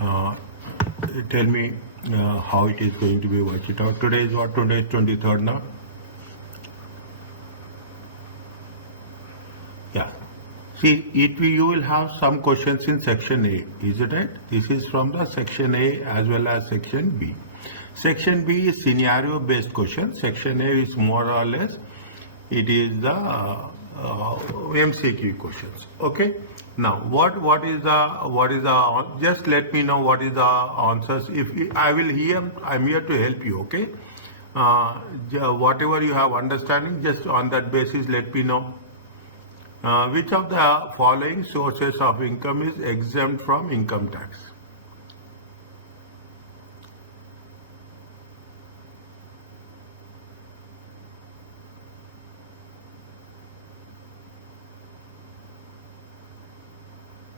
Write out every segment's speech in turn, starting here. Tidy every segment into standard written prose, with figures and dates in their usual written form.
Uh, tell me how it is going to be worked it out. Today is what? Today is 23rd now. Yeah. See, you will have some questions in section A, is it right? This is from the section A as well as section B. Section B is scenario based question. Section A is more or less, it is the MCQ questions. Okay. Now, what is the just let me know what is the answers. If I'm here to help you. Okay. Whatever you have understanding, just on that basis, let me know. Which of the following sources of income is exempt from income tax?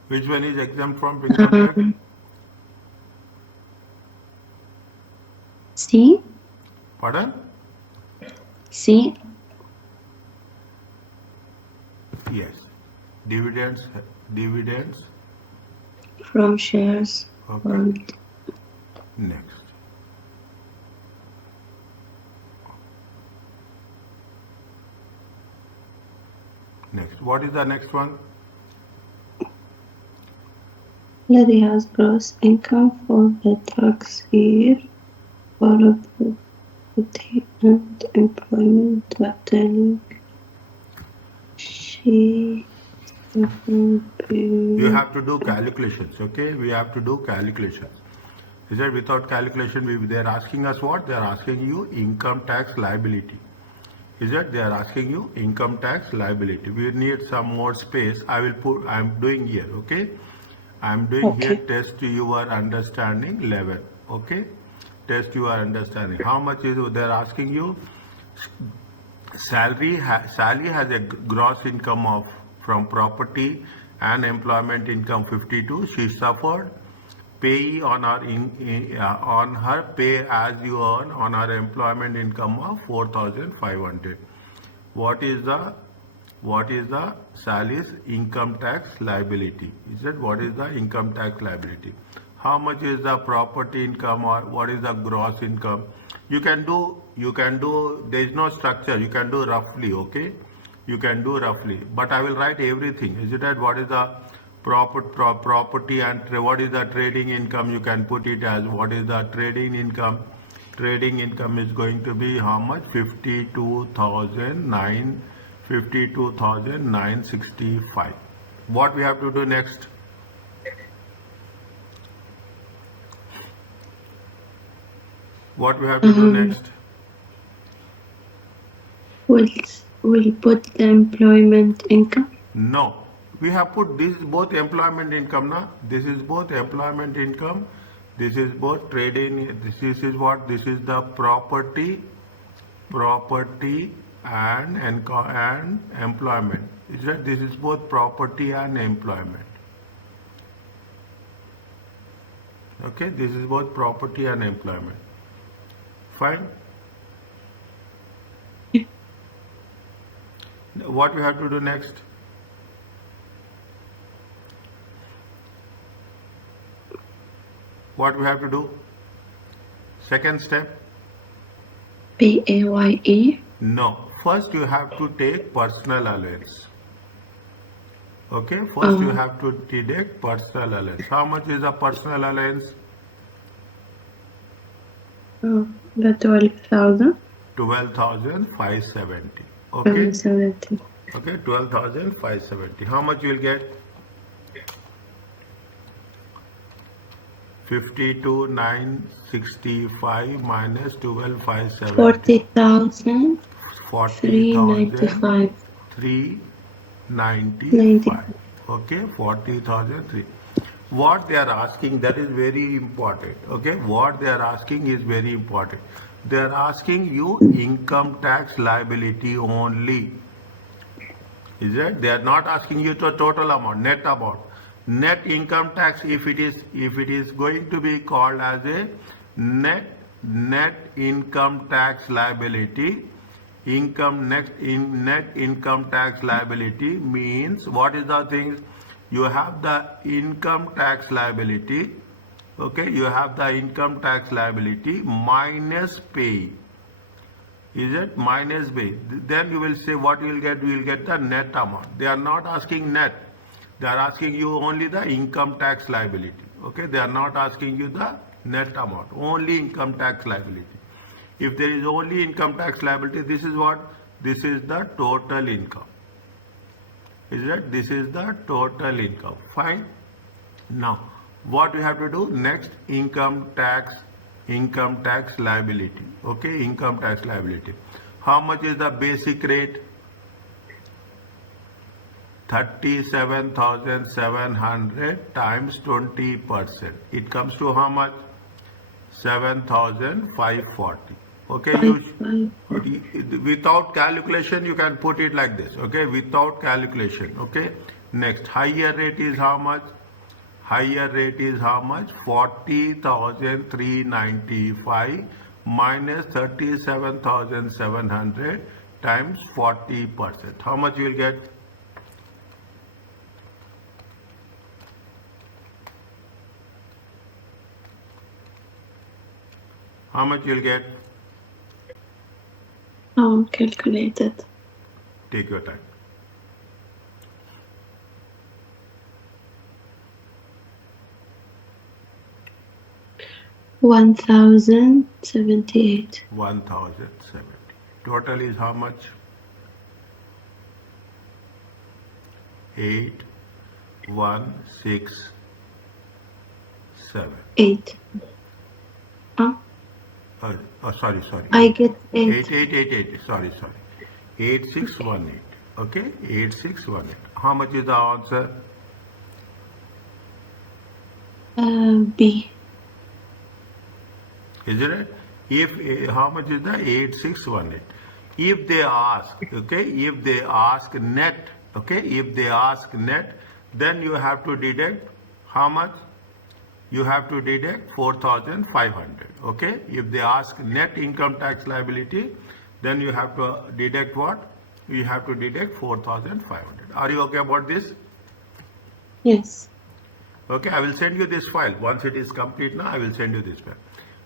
Which one is exempt from income tax? C. Pardon? C. Yes. Dividends. From shares. Okay. Next. Next. What is the next one? Lady has gross income for the tax year for property and employment totaling. You have to do calculations, okay? We have to do calculations. Is that without calculation, they are asking us what? They are asking you income tax liability. Is that they are asking you income tax liability. We need some more space. I'm doing here, okay? I'm doing here test your understanding level, okay? Test your understanding. How much is they're asking you? Sally has a gross income from property and employment income 52. She suffered pay on her pay as you earn on her employment income of 4,500. What is the Sally's income tax liability? Is that what is the income tax liability? How much is the property income or what is the gross income? You can do, there is no structure, you can do roughly, okay? You can do roughly, but I will write everything. Is it that what is the property and what is the trading income? You can put it as what is the trading income? Trading income is going to be how much? 52,965. What we have to do next? What we have to do next? We'll put the employment income. No, we have put this both employment income now. This is both employment income. This is both trading. This is what? This is the property and employment. Is that this is both property and employment? Okay, this is both property and employment. Fine. What we have to do next? What we have to do? Second step? PAYE? No. First you have to take personal allowance. Okay, first you have to deduct personal allowance. How much is the personal allowance? The 12,000. 12,570. Okay. 570. Okay, 12,570. How much you will get? 52,965 minus 12,570. 40,000. 395. 395. Okay, 40,003. What they are asking, that is very important. Okay, what they are asking is very important. They are asking you income tax liability only. Is it? They are not asking you the total amount, net amount. Net income tax, if it is going to be called as a net income tax liability, net income tax liability means what is the things? You have the income tax liability. Okay, you have the income tax liability minus pay. Is it minus pay? Then you will say what you will get. You will get the net amount. They are not asking net. They are asking you only the income tax liability. Okay, they are not asking you the net amount. Only income tax liability. If there is only income tax liability, this is what? This is the total income. Is it? This is the total income. Fine. Now, what we have to do next? Income tax liability. Okay, income tax liability. How much is the basic rate? 37,700 times 20%. It comes to how much? 7,540. Okay, without calculation you can put it like this. Okay, without calculation. Okay, next higher rate is how much? Higher rate is how much? 40,395 minus 37,700 times 40%. How much you will get? How much you will get? Calculated. Take your time. $1,078. 1,070. Total is how much? 8,167. 8. Sorry. I get 8. 8. Sorry. 8618. Okay, 8618. How much is the answer? B. Is it? If how much is the 8618? If they ask, okay, if they ask net, okay, if they ask net, then you have to deduct how much? You have to deduct 4,500. Okay, if they ask net income tax liability, then you have to deduct what? You have to deduct 4,500. Are you okay about this? Yes. Okay, I will send you this file. Once it is complete now, I will send you this file.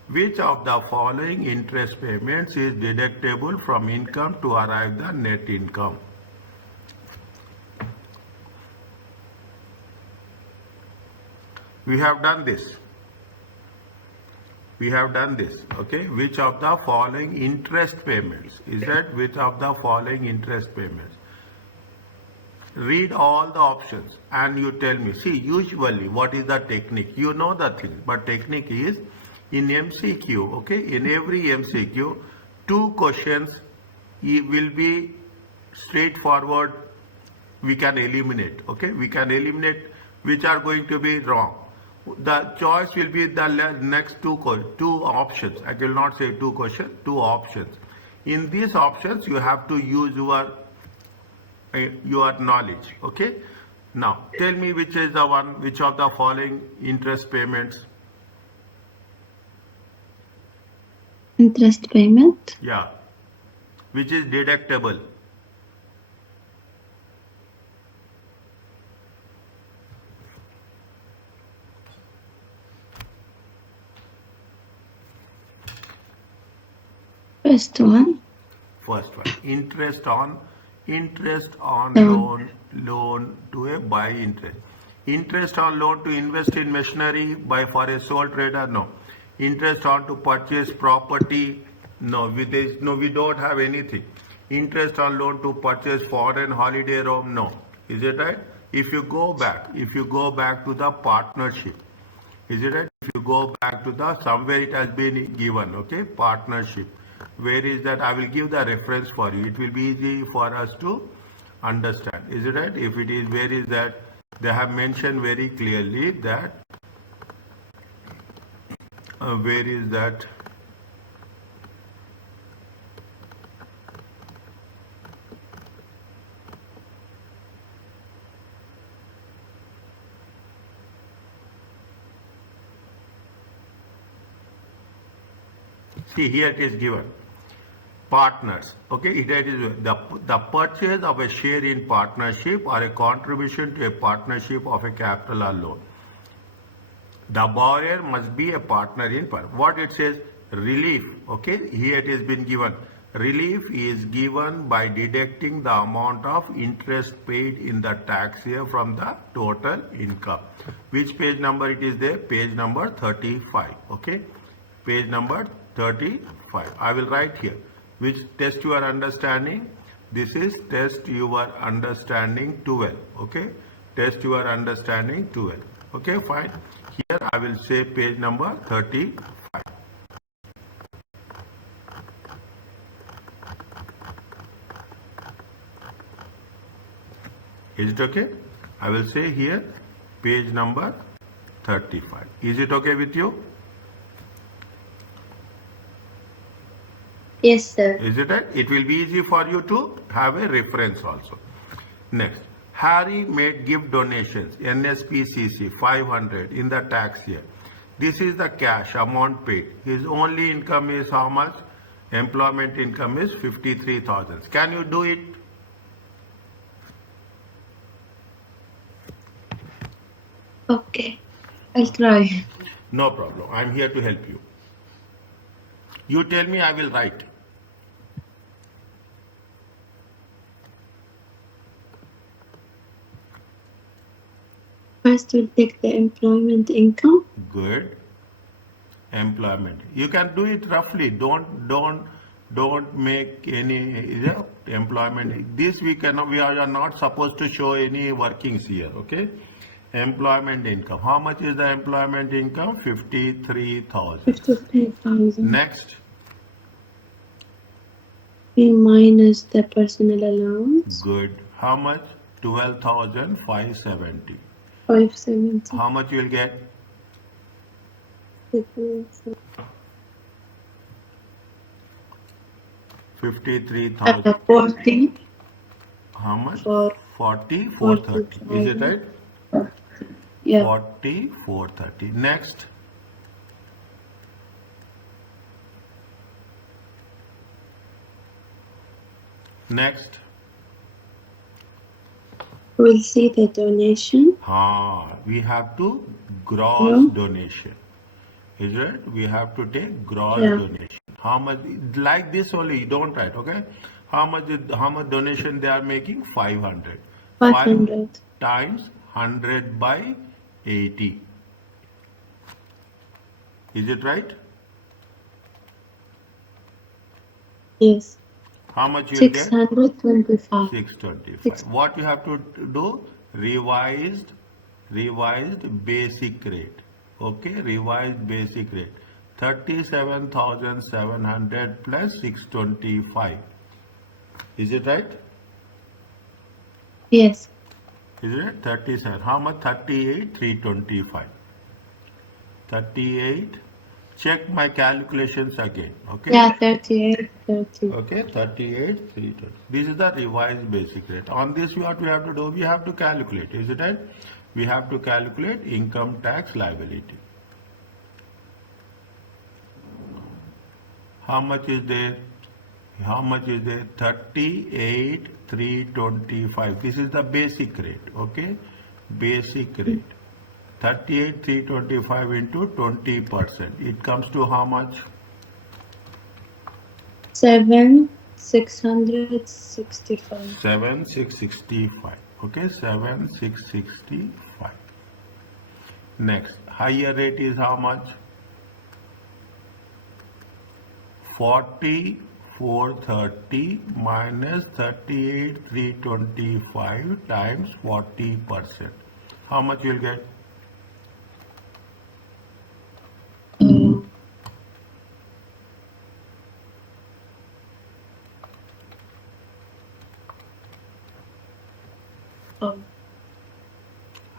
Which of the following interest payments is deductible from income to arrive the net income? We have done this. Okay, which of the following interest payments? Is that which of the following interest payments? Read all the options and you tell me. See, usually what is the technique? You know the thing, but technique is in MCQ, okay, in every MCQ, 2 questions will be straightforward. We can eliminate, okay, we can eliminate which are going to be wrong. The choice will be the next two options. I will not say 2 questions, 2 options. In these options, you have to use your knowledge. Okay. Now, tell me which is the one, which of the following interest payments? Interest payment? Yeah. Which is deductible? First one. Interest on loan to a buy interest. Interest on loan to invest in machinery for a sole trader? No. Interest on to purchase property? No. We don't have anything. Interest on loan to purchase foreign holiday home? No. Is it right? If you go back to the partnership, is it right? If you go back to the somewhere it has been given, okay, partnership. Where is that? I will give the reference for you. It will be easy for us to understand. Is it right? If it is, where is that? They have mentioned very clearly that. Where is that? See, here it is given. Partners. Okay, it is the purchase of a share in partnership or a contribution to a partnership of a capital or loan. The borrower must be a partner in what it says, relief. Okay, here it has been given. Relief is given by deducting the amount of interest paid in the tax year from the total income. Which page number it is there? Page number 35. Okay, page number 35. I will write here. Which test your understanding? This is test your understanding 12. Okay, test your understanding 12. Okay, fine. Here I will say page number 35. Is it okay? I will say here page number 35. Is it okay with you? Yes, sir. Is it right? It will be easy for you to have a reference also. Next, Harry made gift donations, NSPCC 500 in the tax year. This is the cash amount paid. His only income is how much? Employment income is 53,000. Can you do it? Okay, I'll try. No problem. I am here to help you. You tell me, I will write. First, we'll take the employment income. Good. Employment. You can do it roughly. Don't make any employment. This we cannot. We are not supposed to show any workings here. Okay. Employment income. How much is the employment income? 53,000. 53,000. Next. We minus the personal allowance. Good. How much? 12,570. 570. How much you will get? 53,000. 40. How much? For 40, 430. Is it right? Yeah. 40, 430. Next. Next. We'll see the donation. We have to gross donation. Is it? We have to take gross donation. How much? Like this only. You don't write. Okay. How much donation they are making? 500. 500. 5 times 100 by 80. Is it right? Yes. How much you will get? 625. 625. What you have to do? Revised basic rate. Okay, revised basic rate. 37,700 plus 625. Is it right? Yes. Is it 37? How much? 38,325. 38. Check my calculations again. Okay. Yeah, 38, 30. Okay, 38,320. This is the revised basic rate. On this, what we have to do? We have to calculate. Is it right? We have to calculate income tax liability. How much is there? How much is there? 38,325. This is the basic rate. Okay, basic rate. 38,325 into 20%. It comes to how much? 7,665. 7,665. Okay, 7,665. Next, higher rate is how much? 40,430 minus 38,325 times 40%. How much you will get?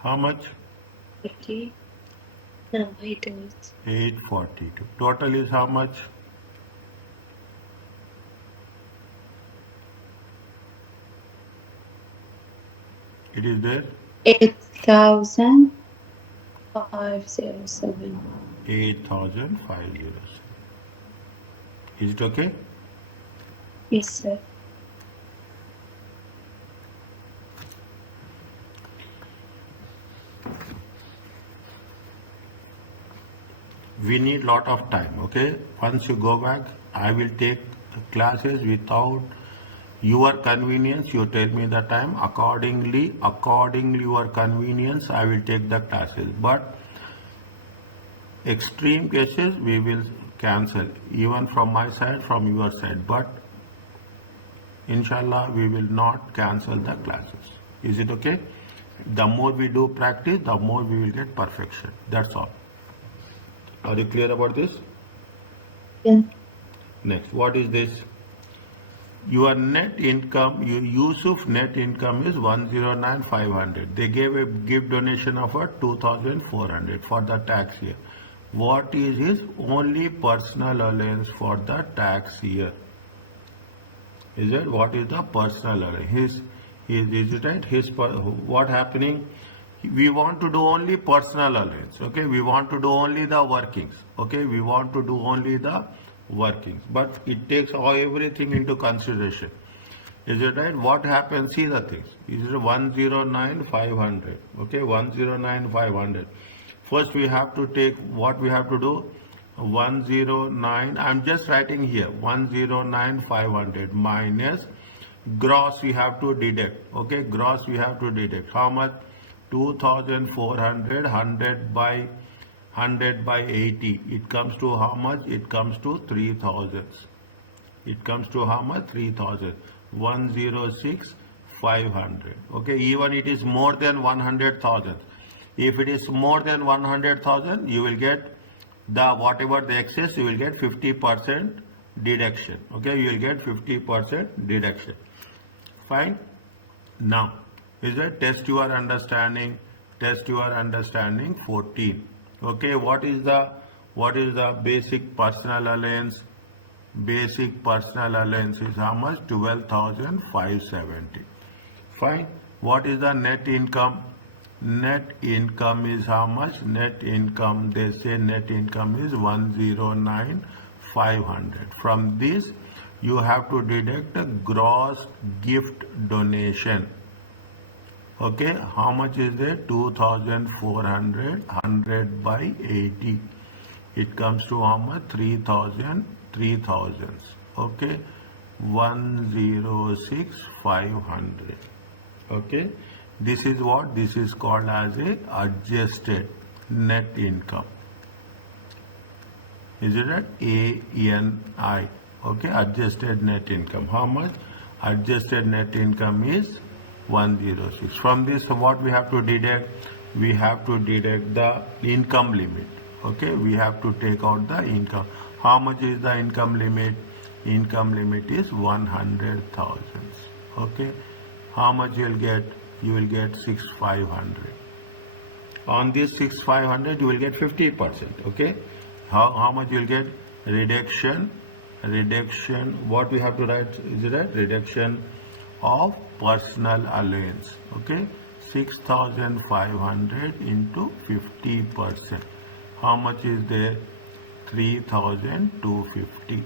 How much? 50. No, I do it. 842. Total is how much? It is there? 8,507. 8,507. Is it okay? Yes, sir. we need lot of time. Okay, once you go back, I will take classes without your convenience. You tell me the time accordingly your convenience, I will take the classes. But extreme cases we will cancel, even from my side, from your side, but inshallah we will not cancel the classes. Is it okay? The more we do practice, the more we will get perfection. That's all. Are you clear about this? Yeah. Next, what is this? Your net income, Yusuf net income is 109,500. They gave a gift donation of 2,400 for the tax year. What is his only personal allowance for the tax year? Is it? What is the personal allowance? Is it right? What happening? We want to do only personal allowance. Okay, we want to do only the workings. Okay, we want to do only the workings, but it takes everything into consideration. Is it right? What happens? See the things. Is it 109,500? Okay, 109,500. First we have to take what we have to do. 109. I'm just writing here. 109,500 minus gross we have to deduct. Okay, gross we have to deduct. How much? 2,400. 100 by 80. It comes to how much? It comes to 3,000. It comes to how much? 3,000. 106,500. Okay, even it is more than 100,000. If it is more than 100,000, you will get the whatever the excess, you will get 50% deduction. Okay, you will get 50% deduction. Fine. Now, is it test your understanding? Test your understanding 14. Okay, what is the basic personal allowance? Basic personal allowance is how much? 12,570. Fine. What is the net income? Net income is how much? Net income, they say net income is 109,500. From this, you have to deduct a gross gift donation. Okay, how much is there? 2,400. 100 by 80. It comes to how much? 3,000. 3,000. Okay, 106,500. Okay, this is what? This is called as a adjusted net income. Is it right? ANI. Okay, adjusted net income. How much? Adjusted net income is 106. From this, what we have to deduct? We have to deduct the income limit. Okay, we have to take out the income. How much is the income limit? Income limit is 100,000. Okay, how much you will get? You will get 6,500. On this 6,500, you will get 50%. Okay, how much you will get? Reduction. What we have to write? Is it right? Reduction of personal allowance. Okay, 6,500 into 50%. How much is there? 3,250.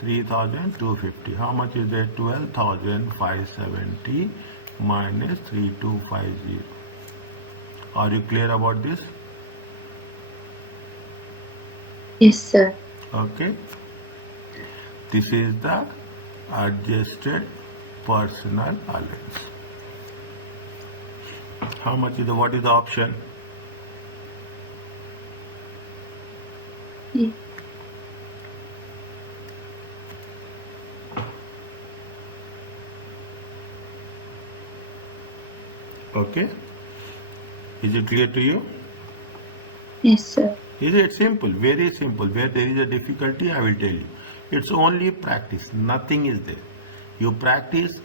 3,250. How much is there? 12,570 minus 3,250. Are you clear about this? Yes, sir. Okay. This is the adjusted personal allowance. How much is the, what is the option? Yeah. Okay. Is it clear to you? Yes, sir. Is it simple? Very simple. Where there is a difficulty, I will tell you. It's only practice. Nothing is there. You practice,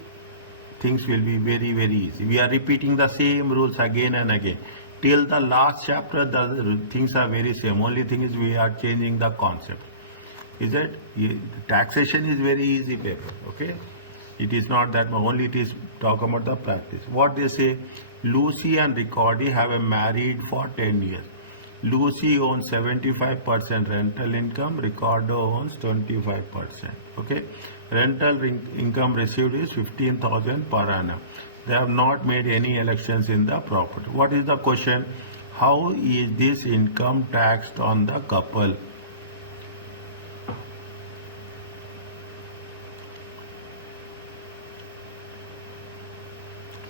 things will be very, very easy. We are repeating the same rules again and again. Till the last chapter, the things are very same. Only thing is we are changing the concept. Is it? Taxation is very easy paper. Okay. It is not that only it is talk about the practice. What they say, Lucy and Ricardo have a married for 10 years. Lucy owns 75% rental income, Ricardo owns 25%. Okay, rental income received is 15,000 per annum. They have not made any elections in the property. What is the question? how is this income taxed on the couple?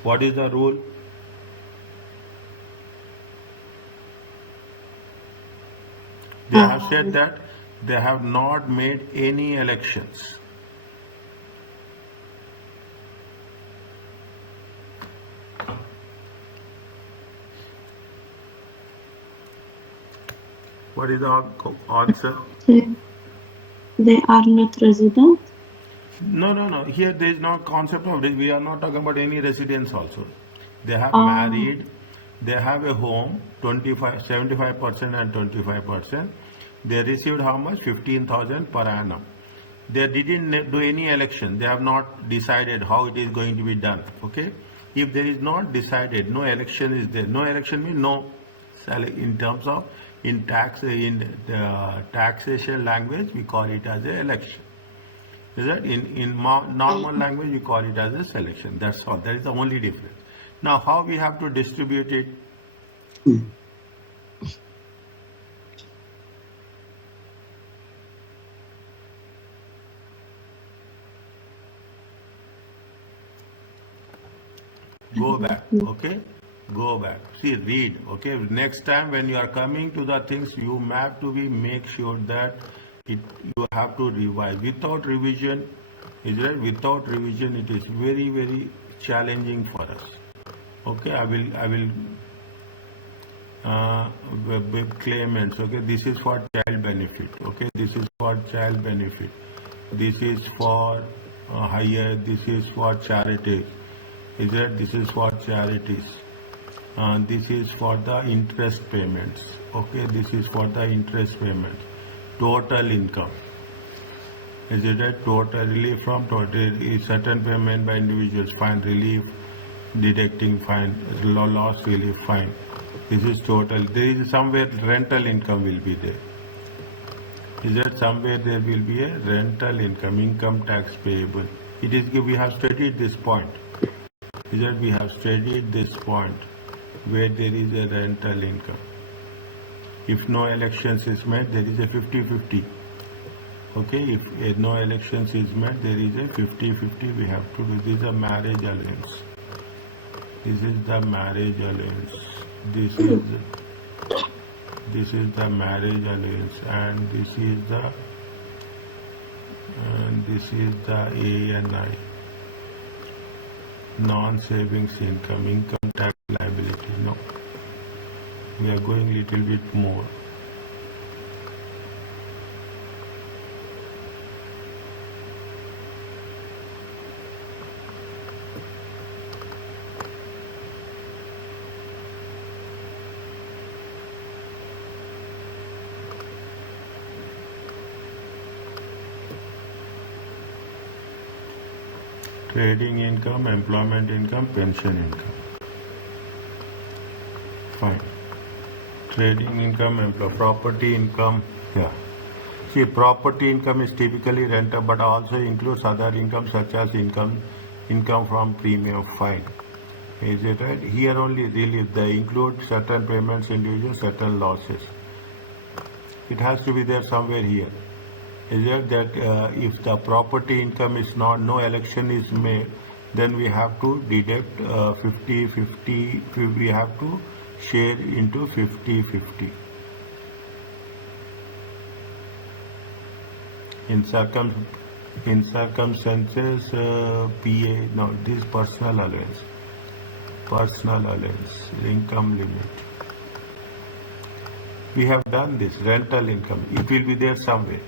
What is the rule? They have said that they have not made any elections. What is the answer? They are not resident. No. Here there is no concept of, we are not talking about any residence also. They have married, they have a home, 75% and 25%. They received how much? 15,000 per annum. They didn't do any election. They have not decided how it is going to be done. Okay? If there is not decided, no election is there. No election means no salary. In terms of in taxation language, we call it as a election. Is that in normal language we call it as a selection. That's all. That is the only difference. Now, how we have to distribute it? Go back, okay? Go back. See, read, okay? Next time when you are coming to the things, you have to make sure that you have to revise. Without revision, is right? Without revision, it is very, very challenging for us. Okay, I will claimants. Okay, this is for child benefit. Okay, this is for child benefit. This is for higher. This is for charities. Is that this is for charities? This is for the interest payments. Okay, this is for the interest payments. Total income. Is it a total relief from total? Is certain payment by individuals, fine, relief, deducting, fine, loss relief, fine. This is total. There is somewhere rental income will be there. Is that somewhere there will be a rental income tax payable? It is, we have studied this point. Is that we have studied this point where there is a rental income. If no elections is made, there is a 50-50. Okay, if no elections is made, there is a 50-50 we have to do. This is a marriage allowance. This is the marriage allowance. This is the marriage allowance, and this is the A&I. Non-savings income tax liability. No, we are going little bit more. Trading income, employment income, pension income. Fine. Trading income, property income. Yeah. See, property income is typically rental, but also includes other income such as income from premium. Fine. Is it right? Here only relief. They include certain payments, individual, certain losses. It has to be there somewhere here. Is it that if the property income is not, no election is made, then we have to deduct 50-50, we have to share into 50-50. In circumstances, PA, no, this personal allowance, income limit. We have done this, rental income, it will be there somewhere.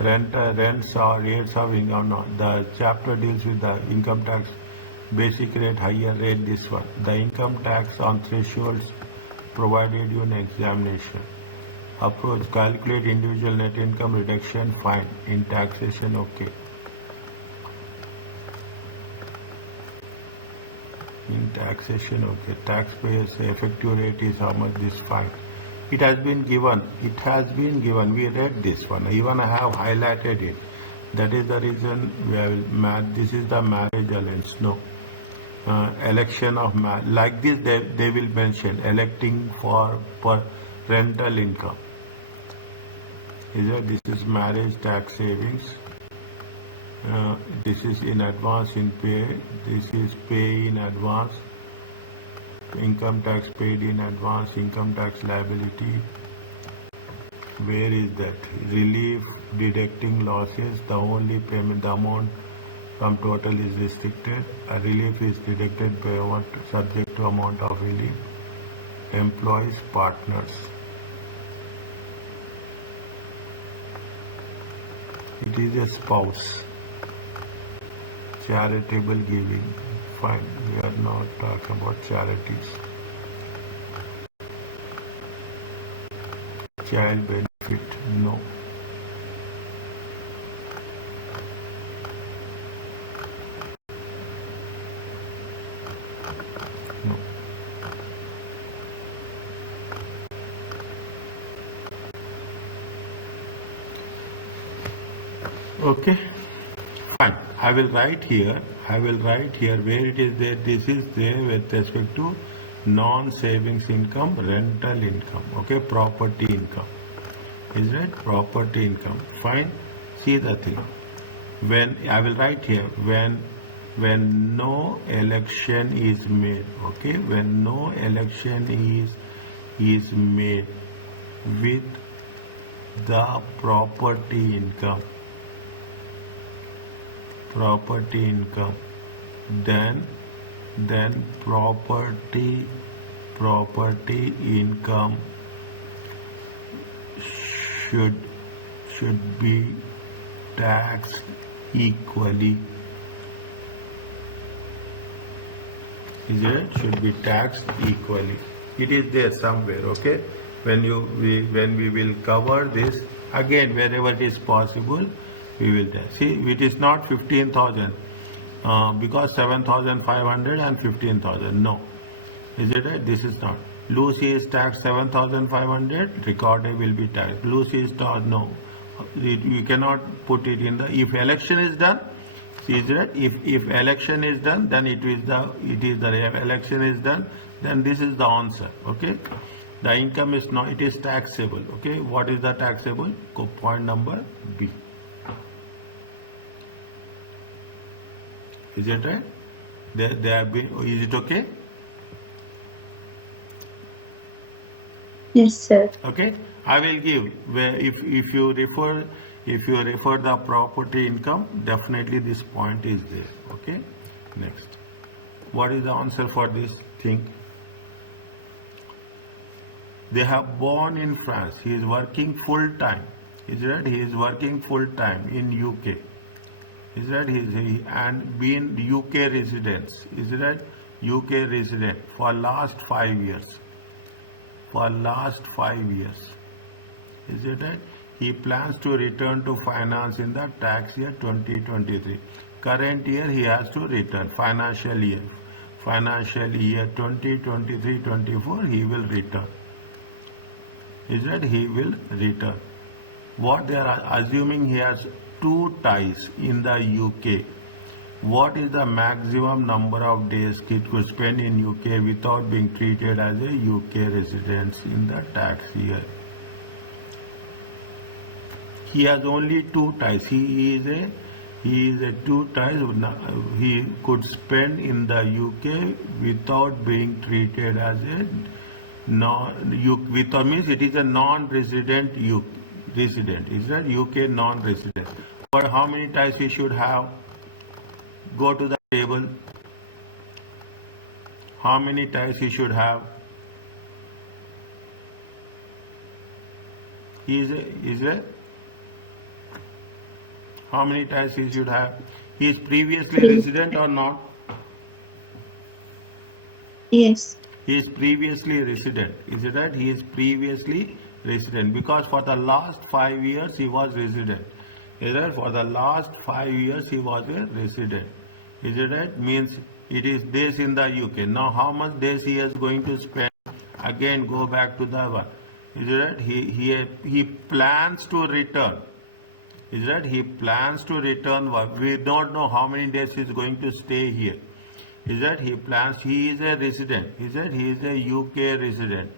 Rents or rates of income. No, the chapter deals with the income tax, basic rate, higher rate, this one. The income tax on thresholds provided you in examination. Approach, calculate individual net income reduction, fine. In taxation, okay. In taxation, okay. Taxpayers effective rate is how much, this fine. It has been given. We read this one. Even I have highlighted it. That is the reason we have this is the marriage allowance. No. election of like this they will mention electing for parental income. This is marriage tax savings. This is in advance in pay. This is pay in advance. Income tax paid in advance. Income tax liability. Where is that? Relief deducting losses. The only payment, the amount from total is restricted. A relief is deducted by what subject to amount of relief. Employees, partners. It is a spouse. Charitable giving. Fine, we are not talking about charities. Child benefit, no. No. Okay. Fine. I will write here where it is there. This is there with respect to non-savings income, rental income. Okay, property income. Is that property income? Fine. See the thing. When I will write here when no election is made. Okay, when no election is made with the property income, then property income should be taxed equally. Should be taxed equally. It is there somewhere. Okay, when we will cover this again wherever it is possible. We will there. See, it is not 15,000 because 7,500 and 15,000. No, is it right? This is not. Lucy is taxed 7,500. Recorder will be taxed. Lucy is taxed. No, we cannot put it in the. If election is done, see, is it right? If election is done, then it is the election is done. Then this is the answer. Okay, the income is not. It is taxable. Okay, what is the taxable? Point number B. Is it right? They have been. Is it okay? Yes, sir. Okay. I will give where if you refer the property income, definitely this point is there. Okay. Next, what is the answer for this thing? They have born in France. He is working full time. Is that he is working full time in UK? Is that he and been UK residents? Is that UK resident for last 5 years? For last 5 years. Is it right? He plans to return to finance in the tax year 2023. Current year he has to return. Financial year 2023-24 he will return. Is that he will return? What they are assuming, he has 2 ties in the UK. What is the maximum number of days he could spend in UK without being treated as a UK resident in the tax year? He has only 2 ties. He is a 2 ties. He could spend in the UK without being treated as a without means it is a non-resident resident. Is that UK non-resident? But how many ties he should have? Go to the table. How many ties he should have? Is a how many ties he should have? He is previously 3. resident or not? Yes. He is previously resident. Is it right? He is previously resident because for the last 5 years he was resident. Is it right? For the last 5 years he was a resident. Is it right? Means it is days in the UK. Now how much days he is going to spend? Again go back to the one. Is it right? He plans to return. Is that he plans to return? We don't know how many days he is going to stay here. Is that he plans, he is a resident. Is that he is a UK resident.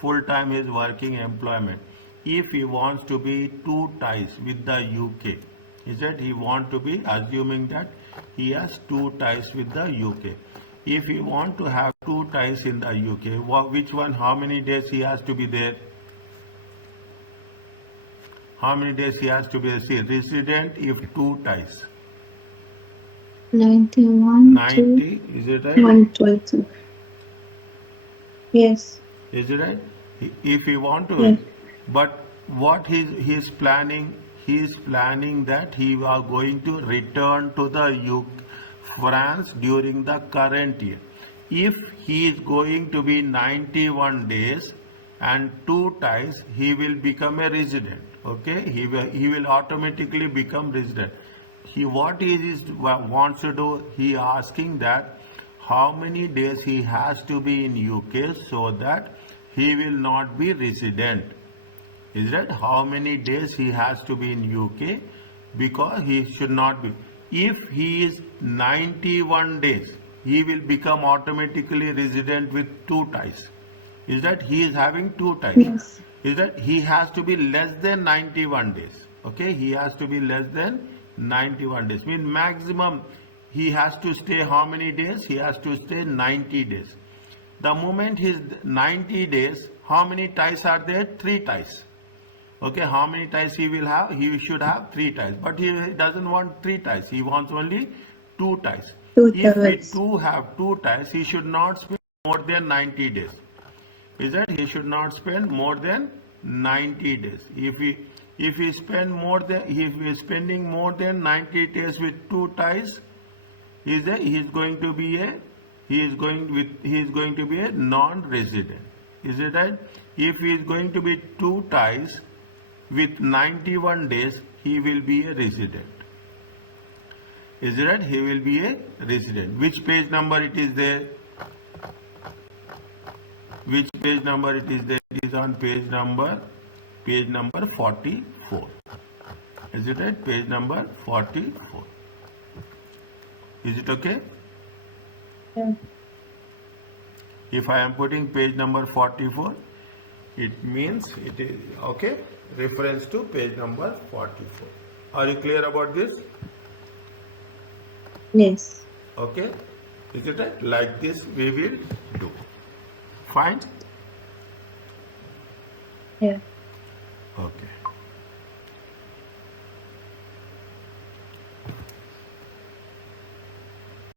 Full time is working employment. If he wants to be two ties with the UK, is that he want to be assuming that he has two ties with the UK. If he want to have two ties in the UK, which one, how many days he has to be there? How many days he has to be a resident if two ties? 91 90, is it to right? 122. Yes. Is it right? If he want to, Yes. but what he is planning, he is planning that he are going to return to the France during the current year. If he is going to be 91 days and two ties, he will become a resident. Okay, he will automatically become resident. What he wants to do, he asking that how many days he has to be in UK so that he will not be resident. Is that how many days he has to be in UK, because he should not be. If he is 91 days, he will become automatically resident with two ties. Is that he is having two ties? Yes. Is that he has to be less than 91 days. Okay, he has to be less than 91 days. Mean maximum he has to stay how many days? He has to stay 90 days. The moment he's 90 days, how many ties are there? 3 ties. Okay, how many ties he will have? He should have 3 ties. But he doesn't want 3 ties. He wants only 2 ties. Two If we ties. do have 2 ties, he should not spend more than 90 days. Is that he should not spend more than 90 days. If he spend more than, if he is spending more than 90 days with 2 ties, he is going to be a non-resident. Is it right? If he is going to be 2 ties with 91 days, he will be a resident. Is it right? He will be a resident. Which page number it is there? Which page number it is there? It is on page number 44. Is it right? Page number 44. Is it okay? Yeah. If I am putting page number 44, it means it is okay. Reference to page number 44. Are you clear about this? Yes. Okay. Is it right? Like this we will do. Fine? Yeah. Okay.